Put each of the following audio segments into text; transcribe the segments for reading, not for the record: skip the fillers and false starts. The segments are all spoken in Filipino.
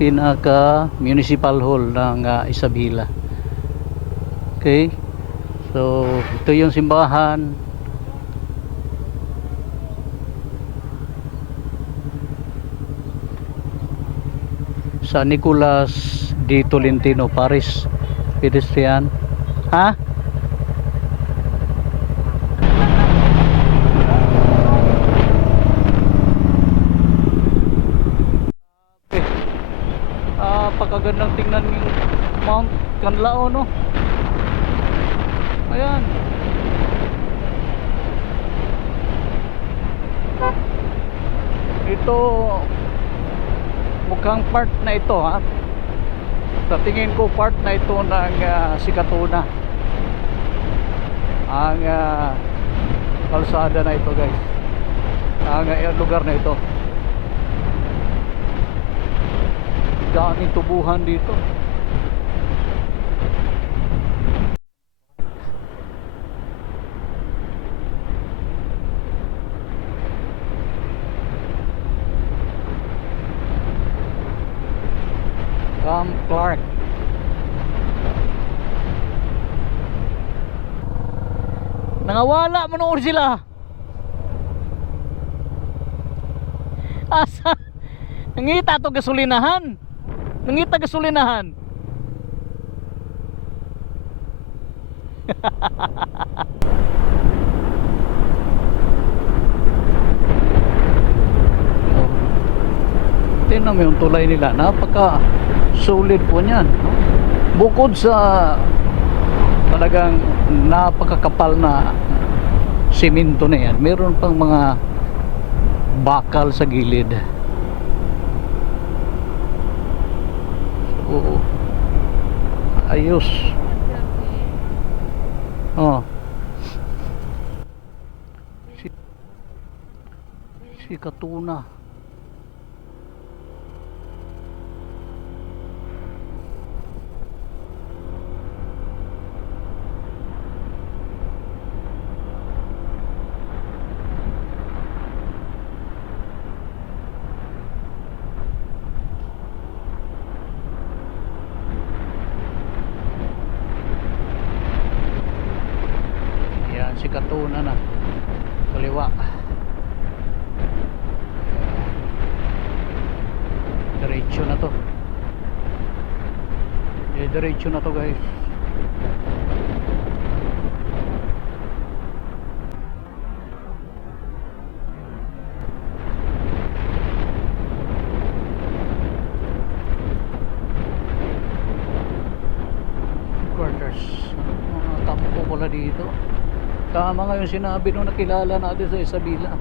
pinaka municipal hall ng Isabela. Okay, so ito yung simbahan. San Nicolas de Tolentino Paris pedestrian. Ha? Okay. Pagkagandang tingnan yung Mount Canlao, no? Ayan. Ito mukhang part na ito, ha. Sa tingin ko part na ito ng Sikatuna, ang kalsada na ito, guys, ang lugar na ito. Daming tubuhan dito. Camp Clark. Nangawala manood sila. Asa? Nangita to gasolinahan. Nangita gasolinahan. Tingnan mo yung tulay nila, napaka solid po niyan, no? Bukod sa talagang napakakapal na simento na yan, meron pang mga bakal sa gilid. So, ayos. Oh. Sikatuna. Sikatuna na kaliwa. Diretso na to. Diretso na to, guys. Quarters. Mga kampo pala dito. Tama nga yung sinabi nung nakilala natin sa Isabela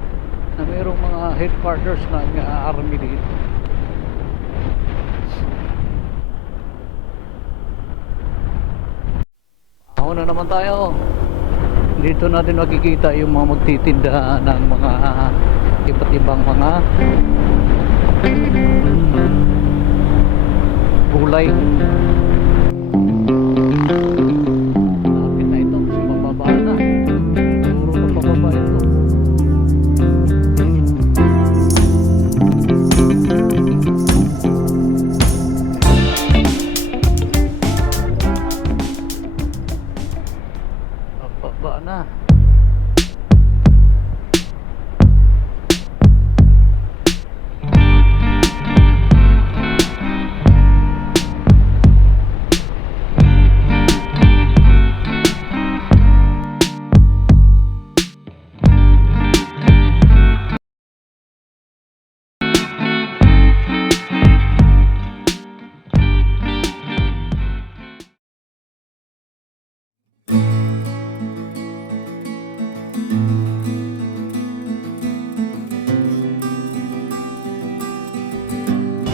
na mayroong mga headquarters ng army dito. Ako na naman tayo. Dito natin makikita yung mga magtitinda ng mga iba't ibang mga gulay. Na.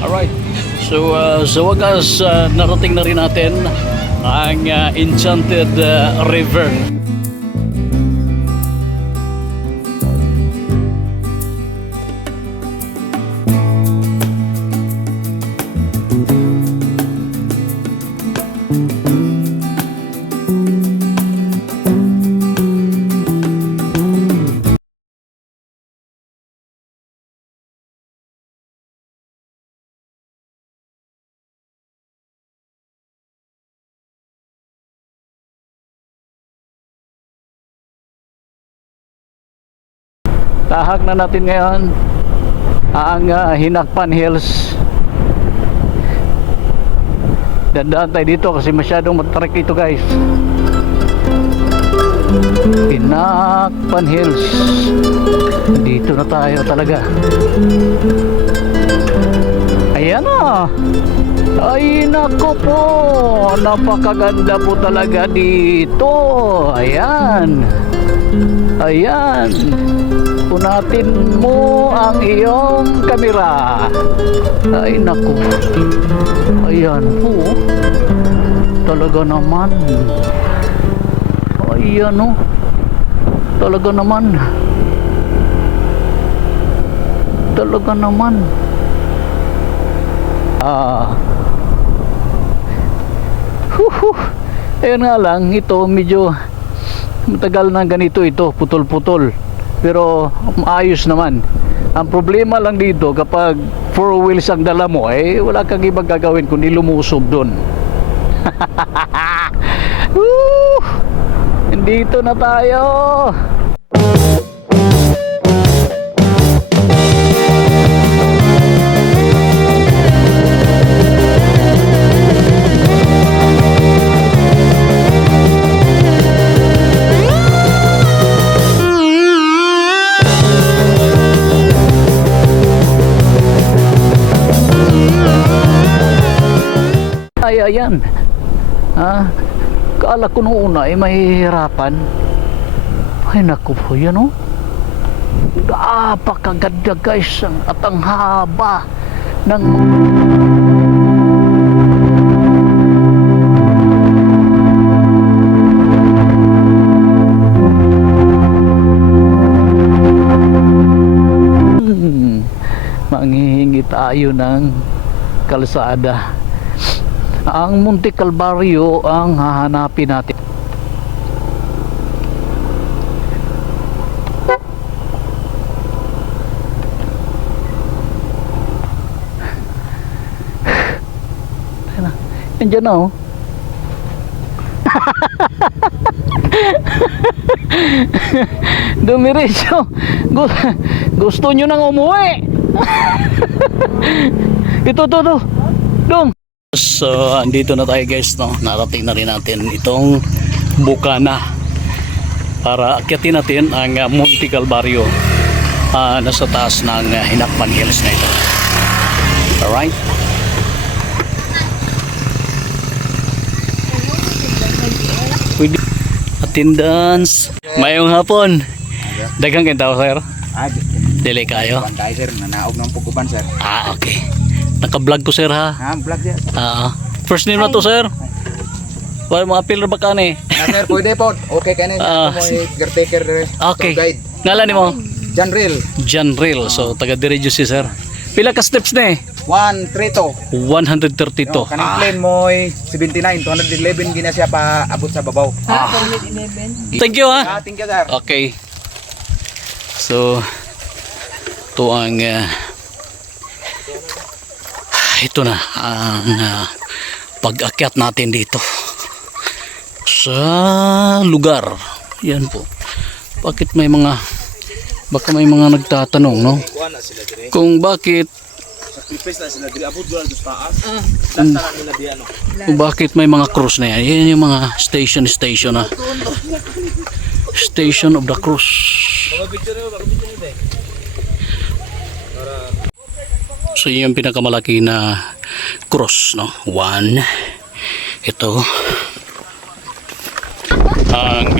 Alright, so sa wagas narating na rin natin ang Enchanted River. Tahak na natin ngayon ang Hinakpan Hills. Dandaan tayo dito kasi masyadong matarik ito guys. Hinakpan Hills. Dito na tayo talaga. Ayan na. Ay nako po. Napakaganda po talaga dito. Ayan. Ayan. Punatin mo ang iyong kamera. Ay nako. Ayan po. Talaga naman. Ayan o. Talaga naman. Talaga naman. Ayun nga lang, ito medyo matagal na ganito ito, putol-putol. Pero maayos naman. Ang problema lang dito, kapag 4 wheels ang dala mo, wala kang ibang gagawin kundi lumusob doon. Dito na tayo. Ayan. Kaala ko nung una mahihirapan. Ay naku po, yan o. Napakaganda guys. At ang haba ng manghihingi tayo ng kalsada. Ang Monte Calvario ang hahanapin natin. Nandiyan na oh. Dumiretso. Gusto nyo nang umuwi. Ito. Dong. So, andito na tayo guys, no? Narating na rin natin itong Bukana para akyatin natin ang Monte Calvario nasa taas ng Hinakpan Hills na ito. Alright? Attendance. Mayong hapon. Dagang kintaw, sir? Dili kayo? Bantay sir, nanaog ng pukuban sir. Okay. Naka-vlog ko sir ha? Vlog yan. First name na to sir? Wala mga appeal ba ka ni? Sir, pwede po. Okay ka na. Mo caretaker okay. guide. Ngalan mo? Janril. So taga diretso si sir. Pila ka steps na 132. 132. Kanang plane mo 79, 211 gina siya pa abot sa babaw. 211. Thank you ha. Thank you sir. Okay. So ito ang ito na ang pag-akyat natin dito sa lugar. Yan po. Baka may mga nagtatanong no kung bakit kung bakit may mga cruise na yan. Yan yung mga station na Station of the Cross. So yun yung pinakamalaki na cross, no? 1. Ito ang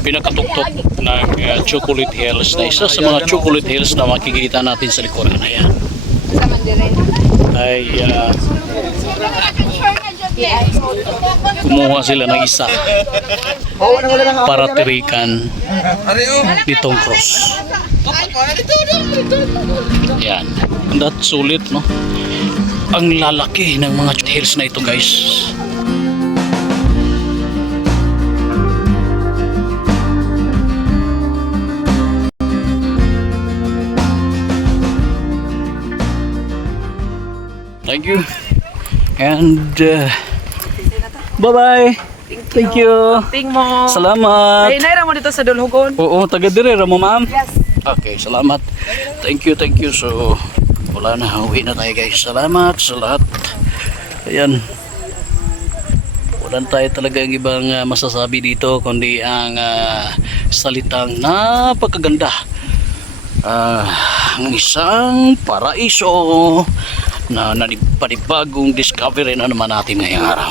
pinakatuktok ng Chocolate Hills na isa sa mga Chocolate Hills na makikita natin sa likuran na yan. Ay kumuha sila ng isa para tirikan itong cross. Yan. That's sulit, no? Ang lalaki ng mga hills na ito, guys. Thank you. And bye-bye. Thank you. Ting mo. Salamat. Ay, naira mo dito sa Dulhugon. Oo, taga dire ra mo, ma'am. Yes. Okay, salamat. Thank you, thank you. So, wala na. Uwi na tayo guys. Salamat sa lahat. Ayan. Wala tayo talagang ibang masasabi dito kundi ang salitang napakaganda. Ang isang paraiso na panibagong discovery na naman natin ngayong araw.